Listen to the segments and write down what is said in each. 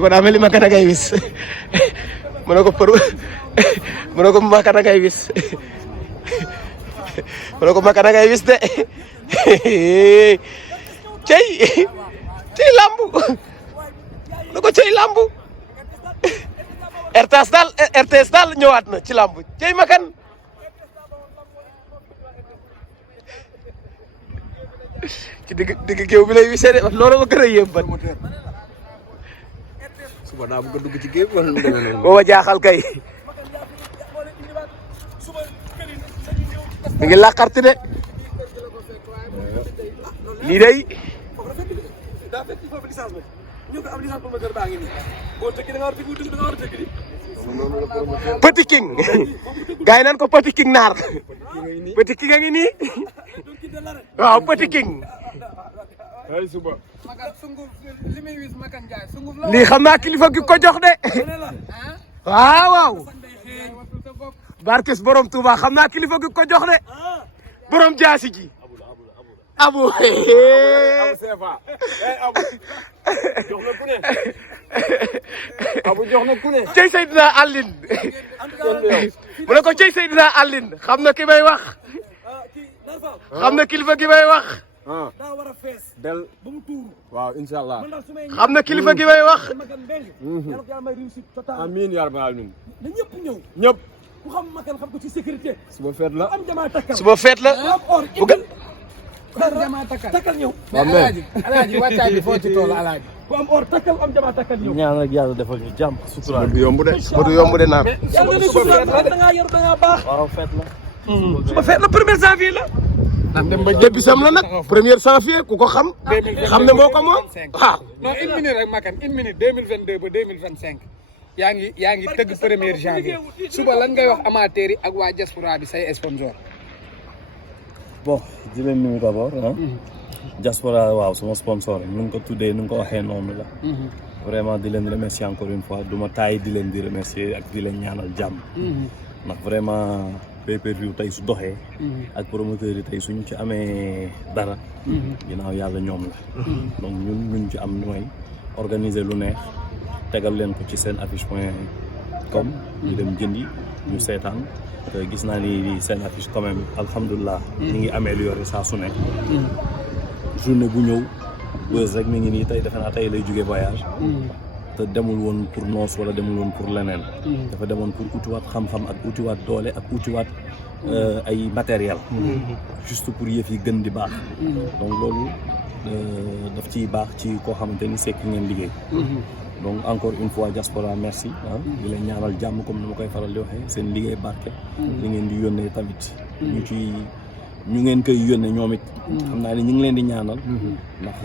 ko daa mel ni Makane ngay wis mu ne ko për mu ne ko Makane ngay wis mu ne ko Makane ngay wis de cey lambu mu ne ko cey lambu RTS daal ñëwaat na ci lambu cey Makane ci digg géew bi lay wisee de loolu ma gën a yéem ban suba daa bëgg a dugg ci géew wala mu demee noonu. booba jaaxal kay mi ngi làqarti de lii day Petit King gars yi naan ko Petit King naar Petit King a ngi nii waaw Petit King lii xam naa kilifa gi ko jox de waaw barkes borom Touba xam naa kilifa gi ko jox de borom jaasi ji abu jox na ku ne cey Seydina Aline mu ne ko cey Seydina Aline xam na ki may wax xam na kilifa gi may wax del waaw incha allah xam na kilifa gi may wax amiin yaa rabbal aalamiin na ñëpp ñëw ñëpp ku xam Makane xam ko ci sécurité suba feet la am jamaa takkal suba feet la bu gën jamaa takkal ñëw alaaji wàccaay bi foo ci toll alaaji ku am or takkal am jamaa takkal ñëw ñaan rek yàlla defal ñu jàmm sutura du yomb de suba du yomb de naan yàlla ne sutura da ngaa yor da ngaa baax waaw feet la suba feet la 1er janvier la depuis sam la nag 1er janvier ku ko xam xam ne moo ko moom waaw non une minute rek Makane une minute 2022 ba 2025 yaa ngi tëgg 1er janvier suba lan ngay wax amateurs yi ak waa diaspora bi say sponsor bon di leen nuyu d'abord diaspora waaw sama sponsor nu nga ko tuddee nu nga ko waxee noonu la vraiment di leen remercier encore une fois du ma taay di leen di remercier ak di leen ñaanal jàmm ndax vraiment pay-per-view tey su doxee ak promoteurs yi tey suñu ci amee dara ginnaaw yàlla ñoom la donc ñun ci am mooy organiser lu neex tegal leen ko ci seen affiche.com ñu dem jëndi ñu seetaan gis naa ni seen affiche quand même alhamdulilah ñu ngi amélioré saa su ne journée bu ñëw bës rek mi ngi nii tey defe naa tey lay jóge voyage te demul woon pour noos wala demul woon pour leneen dafa demoon pour utiwaat xam-xam ak utiwaat doole ak utiwaat ay matériel juste pour yëf yi gën di baax donc loolu daf ciy baax ci koo xamante ni sekk ngeen liggéey donc encore une fois diaspora merci di leen ñaanal jàmm comme ni ma koy faral di waxee seen liggéey barke li ngeen di yónnee tamit ñu ngeen koy yónnee ñoom it xam naa ne ñu ngi leen di ñaanal ndax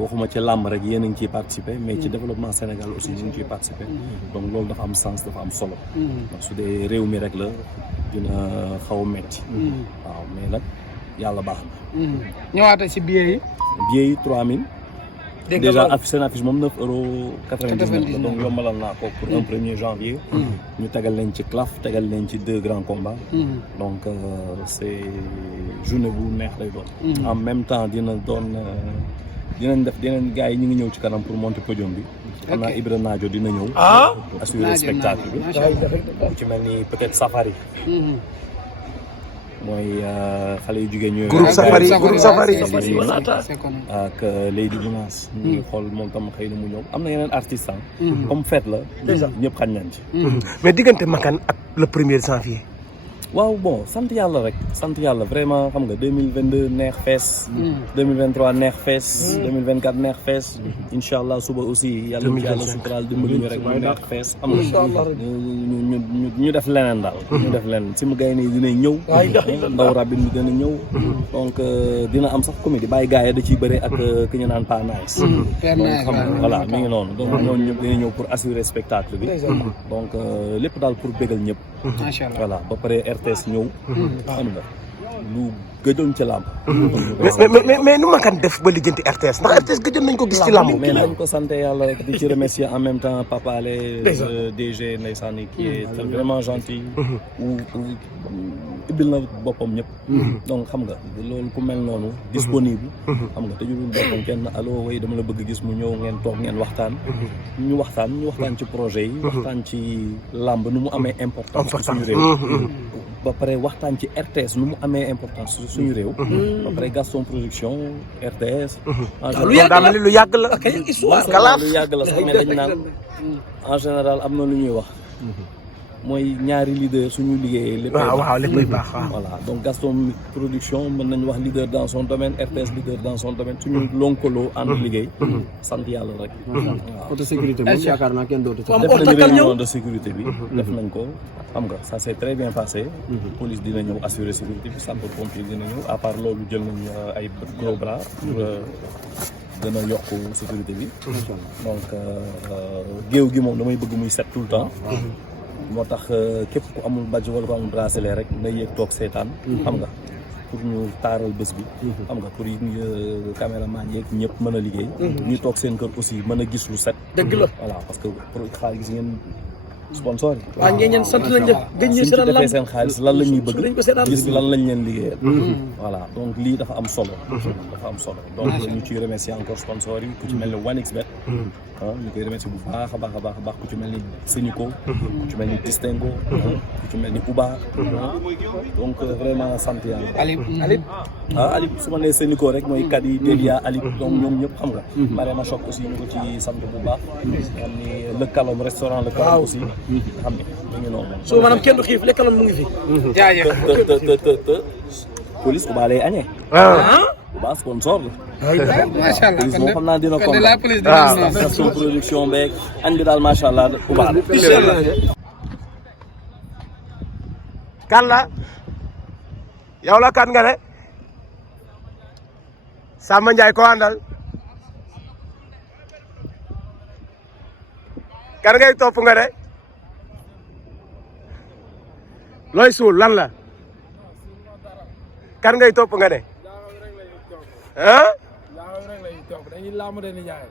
waxuma ci làmb rek yéen a ngi ciy participer mais ci développement Sénégal aussi ñu ngi ciy participer donc loolu dafa am sens dafa am solo ndax su dee réew mi rek la dina xaw a metti waaw mais nag yàlla baax na ñëwaata si billet yi 3000 déjà seen affiche moom 9,99 €, donc yombalal naa ko pour un 1er janvier. ñu tegal leen ci claf tegal leen ci 2 grands combats. donc c'est journée bu neex lay doon. en même temps dina doon dinañ def yeneen gars yi ñu ngi ñëw ci kanam pour monter podium bi. xam naa Ibra Naajo dina ñëw. pour assurer spectacle bi. ci mel ni peut-être Safari. mooy xale yu jigéen ñooy. groupe Safari ak Lady Mounas. ñu ngi xool moom tam xëy na mu ñëw am na yeneen artistes comme fête la. ñëpp xañ nañ ci. mais diggante Makane ak le 1er janvier. waaw bon sant yàlla rek sant yàlla vraiment xam nga 2022 neex fees. 2023 neex fees. 2024 neex fees. incha allah suba aussi yàlla yàlla suturaal dimbali ñu rek mu neex fees. xam nga ñu def leneen daal. ñu def leneen si mu gay nii dinañ ñëw. ndaw rabin bi dina ñëw. donc dina am sax comédie bàyyi gars yi da ciy bëre ak ki ñu naan pas nice. donc xam nga voilà mi ngi noonu donc ñooñu ñëpp dina ñëw pour assurer spectacle bi. donc lépp daal pour bégal ñëpp. macha allah voilà ba pare RTS ñëw. xam nga lu gëjoon ci làmb. mais nu ma kan def ba lijjanti RTS ndax RTS gëjoon nañ ko gis ci làmb. mais nañ ko sant yàlla rek di ci remercier en même temps Papa Ale DG ndeysaan qui est vraiment gentil. ibbil na boppam ñëpp. donc xam nga loolu ku mel noonu. disponible. xam nga tëjulul boppam kenn allo way dama la bëgg gis mu ñëw ngeen toog ngeen waxtaan. ñu waxtaan ci projet yi. waxtaan ci làmb nu mu amee importance. ci suñu réew. ba pare waxtaan ci RTS nu mu amee importance suñu réew. ba pare Gaston Production RTS. lu yàgg la lu yàgg la sax mais dañ naan en général am na lu ñuy wax. mooy ñaari leader suñu liggéeyee. léppay baax voilà donc Gaston Production mën nañu wax leader dans son domaine RTS leader dans son domaine suñu lonkaloo ànd liggéey. sant yàlla rek. waaw côté sécurité moom yaakaar naa kenn dootu def nañu réunion de sécurité bi. def nañ ko xam nga ça s'est très bien passé. police dina ñëw assurer sécurité bi sapeurs-pompiers dina ñëw à part loolu jël nañu ay gros bras pour gën a yokk sécurité bi. donc géew gi moom damay bëgg muy set tout le temps. moo tax képp ku amul badge wala ku amul bracelet rek na yéeg toog seetaan. xam nga pour ñu taaral bés bi. xam nga pour caméraman yeeg ñëpp mën a liggéey. ñu toog seen kër aussi mën a gis lu set. dëgg la voilà parce que pour xaalis gis ngeen sponsor yi. waaw ngeen sant nañ la gëj ñu suñ ci defee seen xaalis lan la ñuy bëgg gis lan lañ leen liggéeyal. voilà donc lii dafa am solo. dafa am solo donc ñu ciy remercier encore sponsor yi ku ci mel ni 1xBet. ñu koy remercier bu baax a baax ku ci mel ni Sénico. ku ci mel ni Distingo. ku ci mel ni Uba. donc vraiment sant yàlla. Alip su ma nee Sénico rek mooy Kadi Delia Alip donc ñoom ñëpp xam nga. Marema Choc aussi ñu ko ci sant bu baax. xam ni Le Calom restaurant Le Calom aussi. xam nga ñu ngi noonu. soo maanaam kenn du xiif lekkaloon mu ngi fi. jaajëf te police Uba lay añee. Uba sponsor la. macha allah police moom xam naa dina ko. la police dina Gaston Production beeg añ bi daal macha allah Uba la. incha allah. kan la yow la kan nga ne Samba Ndiaye ko àndal kan ngay topp nga ne looy suul lan la kan ngay topp nga ne ah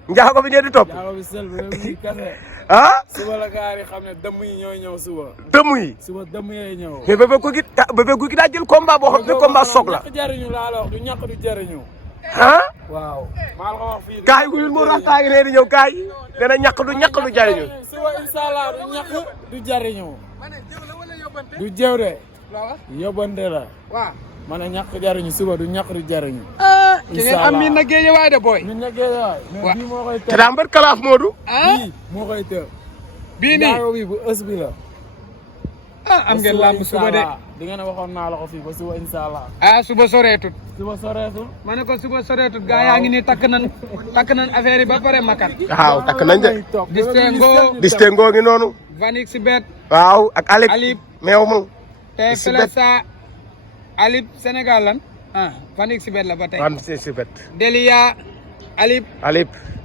njaago bi ngeen di topp ah suba la gaar yi xam ne dëmm yi ñooy ñëw suba. dëmm yi suba dëmm yee ñëw. mais Bébé Gouy Gui daa jël combat boo xam ne combat soog la. ñàkk jariñu laa la wax du ñàkk du jariñu. ah. waaw. maa la ko wax fii. kaay gu mu raxtaa ngi leen di ñëw kaay. dana ñàkk du jariñu. suba incha allah du ñàkk du jariñu. du jëw de. yóbbante la. waaw. ma ne ñàkk jariñu suba du ñàkk du jariñu. incha allah am miin na géej waay de booy. miin na géej waay. mais bii moo koy tëb. te daa mbër kalaaf Modou. bii moo koy tëb. bii nii njaago bi bu ës bi la. am ngeen làmb suba de. di ngeen waxoon naa la ko fii ba suba incha allah. suba soreetut. suba soreetul. ma ne ko suba soreetut gaa yaa ngi nii takk nañ affaire yi ba pare makan. waaw takk nañ de. Distingo ngi noonu. 1xBet. waaw ak Alip. meew mu. te fële sa Alip Sénégal lan. 1xBet la ba tey. 1xBet. Delia Alip.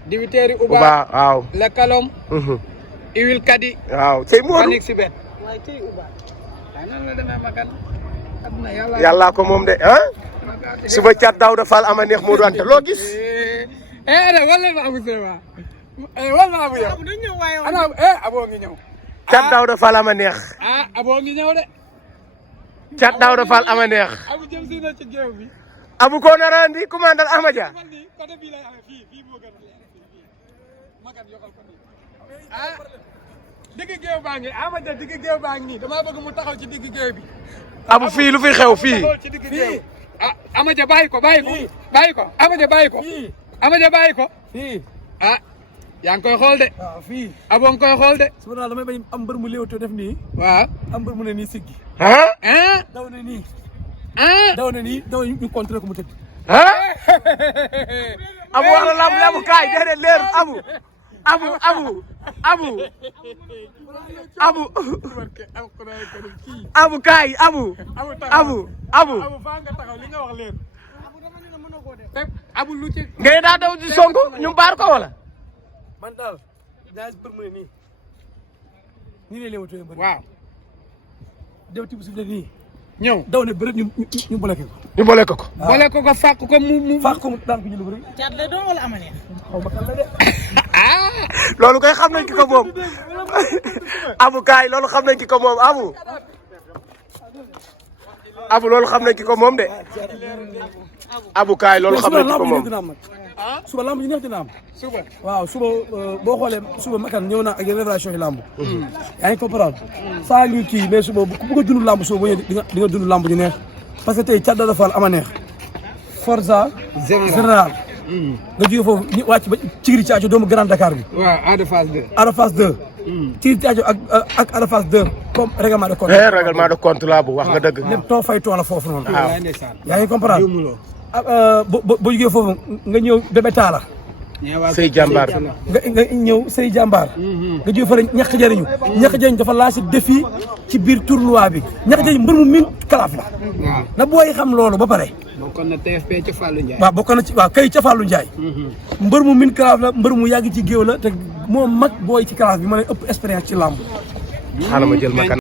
dibiteeri Uba waaw. Le Calom. Iwil Kadi. waaw cey Modou 1xBet. waaye cey Uba. waaye nan la demee makan. yàlla ko moom de ah. suba Thiat Daouda Fall ama neex Modou Anta loo gis. wala ma abu Seba. wala ma abu yow. ana aboo ngi ñëw. Thiat Daouda Fall ama neex. aboo ngi ñëw de. Thiat Daouda Fall ama neex. abu jëm si na ci géew bi. abu ko nara andi commandant Ahmadja. côté bii lay amee fii moo gën makan yokkal ko nii. digg géew baa ngi Ahmadja digg géew baa ngi nii damaa bëgg mu taxaw ci digg géew bi. abu fii lu fi xew fii. ci digg géew. Ahmadja bàyyi ko. Ahmadja bàyyi ko. Ahmadja bàyyi ko. fii. yaa ngi koy xool de. waaw fii. aboo ngi koy xool de. su ma daal damay bañ am mbër mu léewtoo def nii. waaw. am mbër mu ne nii siggi. daw na nii. daw na nii daw ñu contré ko mu tëdd. abu wax la lamb kaay déedéet leer abu. abu kaay abu faa nga taxaw li nga wax leen. abu lu ci. ngay daa daw di songu ñu baar ko wala. man daal daa mbër mu ne nii. nii lay léewtoo mbër. waaw. dew tibb suuf la nii. ñëw daw ne bëri ñu bloqué ko. ñu boole ko ko. boole ko fàq ko mu fàq ko mu daan ko jël bëri. caat la doon wala ama neex. xaw ma kan la de. loolu koy xam nañ ki ko moom. abu kaay loolu xam nañ ki ko moom abu. abu loolu xam nañ ki ko moom de. abu kaay loolu xam nañ ki ko moom. suba lamb ji neex dina am. suba waaw suba boo xoolee suba makan ñëw na ak révélation yi lamb. yaa ngi comprendre. saa ngi kii mais suba ku bëgg a dund lamb suba bu ñëwee di nga dund lamb ju neex. parce que tey Thiat Daouda Fall ama neex. Forza. général. nga jógee foofu ñu wàcc ba Tigri Thiadio doomu Grand Dakar bi. waaw Ada Fass 2. Ada Fass 2. Tigri Thiadio ak Ada Fass 2 comme règlement de compte. règlement de compte laa bu wax nga dëgg. lépp too fay too la foofu noonu. waaw yaa ngi comprendre. boo jógee foofu nga ñëw Bébé Talla. Sey Jàmbaar. nga ñëw Sey Jàmbaar. nga jógee fa ñàkk jëriñu. ñàkk jëriñu dafa lancé défi ci biir tournoi bi ñàkk jëriñu mbër mu min kalaaf la. na booy xam loolu ba pare. bokkoon na TFP ca Fallou Ndiaye. waaw bokkoon na ci waaw kay ca Fallou Ndiaye. mbër mu min kalaaf la mbër mu yàgg ci géew la te moo mag booy ci kalaaf bi ma lay ëpp expérience ci làmb. xaaral ma jël ma kan